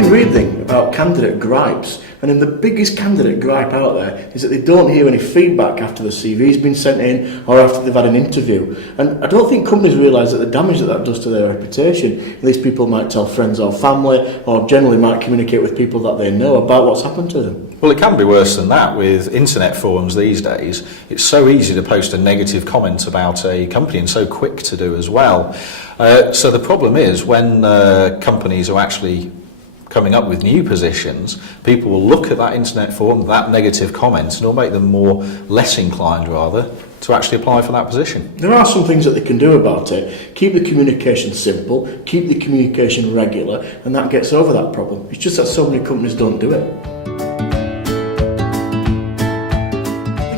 been reading about candidate gripes, and then the biggest candidate gripe out there is that they don't hear any feedback after the CV's been sent in or after they've had an interview. And I don't think companies realise that the damage that does to their reputation. These people might tell friends or family, or generally might communicate with people that they know about what's happened to them. Well, it can be worse than that. With internet forums these days, it's so easy to post a negative comment about a company and so quick to do as well. So the problem is when companies are actually coming up with new positions, people will look at that internet forum, that negative comment, and it'll make them less inclined rather to actually apply for that position. There are some things that they can do about it. Keep the communication simple, keep the communication regular, and that gets over that problem. It's just that so many companies don't do it.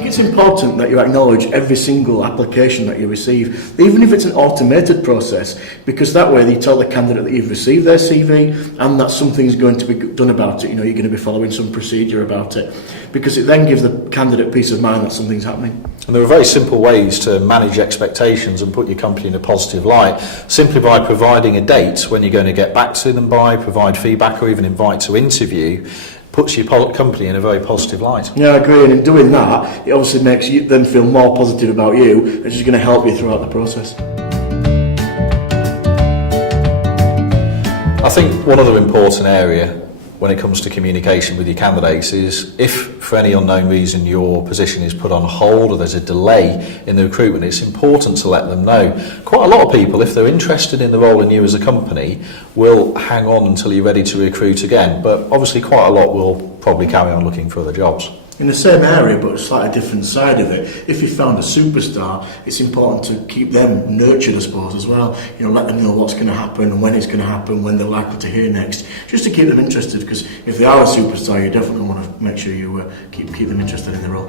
It's important that you acknowledge every single application that you receive, even if it's an automated process, because that way you tell the candidate that you've received their CV and that something's going to be done about it. You know, you're going to be following some procedure about it, because it then gives the candidate peace of mind that something's happening. And there are very simple ways to manage expectations and put your company in a positive light, simply by providing a date when you're going to get back to them by, provide feedback or even invite to interview. Puts your company in a very positive light. Yeah, I agree, and in doing that, it obviously makes them feel more positive about you, which is going to help you throughout the process. I think one other important area when it comes to communication with your candidates is if for any unknown reason your position is put on hold or there's a delay in the recruitment, it's important to let them know. Quite a lot of people, if they're interested in the role in you as a company, will hang on until you're ready to recruit again, but obviously quite a lot will probably carry on looking for other jobs. In the same area but a slightly different side of it, if you found a superstar, it's important to keep them nurtured, I suppose, as well. You know, let them know what's going to happen, when it's going to happen, when they're likely to hear next, just to keep them interested, because if they are a superstar, you definitely want to make sure you keep them interested in the role.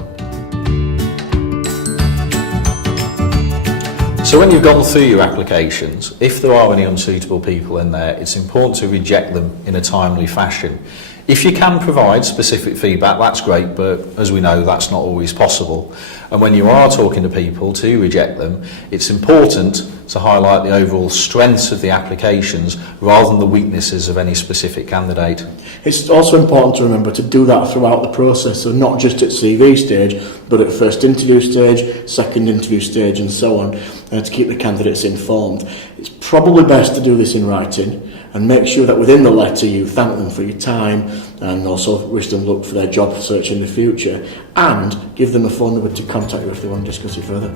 So when you've gone through your applications, if there are any unsuitable people in there, it's important to reject them in a timely fashion. If you can provide specific feedback, that's great, but as we know, that's not always possible. And when you are talking to people to reject them, it's important to highlight the overall strengths of the applications rather than the weaknesses of any specific candidate. It's also important to remember to do that throughout the process, so not just at CV stage, but at first interview stage, second interview stage, and so on, to keep the candidates informed. It's probably best to do this in writing, and make sure that within the letter you thank them for your time and also wish them luck for their job search in the future, and give them a phone number to contact you if they want to discuss it further.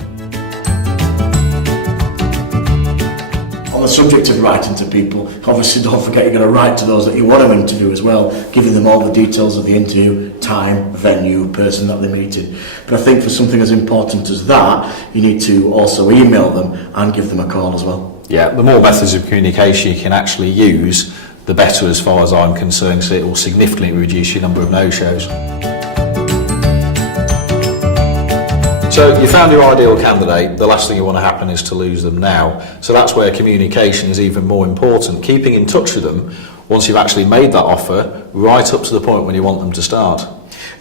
On the subject of writing to people, obviously don't forget you're going to write to those that you want to interview as well, giving them all the details of the interview, time, venue, person that they're meeting. But I think for something as important as that, you need to also email them and give them a call as well. Yeah, the more methods of communication you can actually use, the better as far as I'm concerned, so it will significantly reduce your number of no-shows. So you found your ideal candidate, the last thing you want to happen is to lose them now. So that's where communication is even more important. Keeping in touch with them once you've actually made that offer, right up to the point when you want them to start.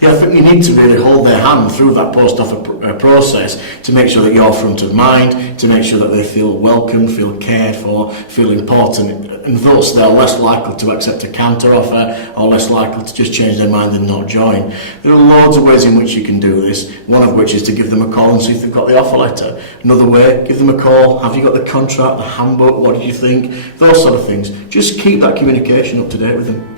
Yeah, I think you need to really hold their hand through that post-offer process to make sure that you're front of mind, to make sure that they feel welcome, feel cared for, feel important, and thus they're less likely to accept a counter-offer or less likely to just change their mind and not join. There are loads of ways in which you can do this, one of which is to give them a call and see if they've got the offer letter. Another way, give them a call, have you got the contract, the handbook, what did you think, those sort of things. Just keep that communication up to date with them.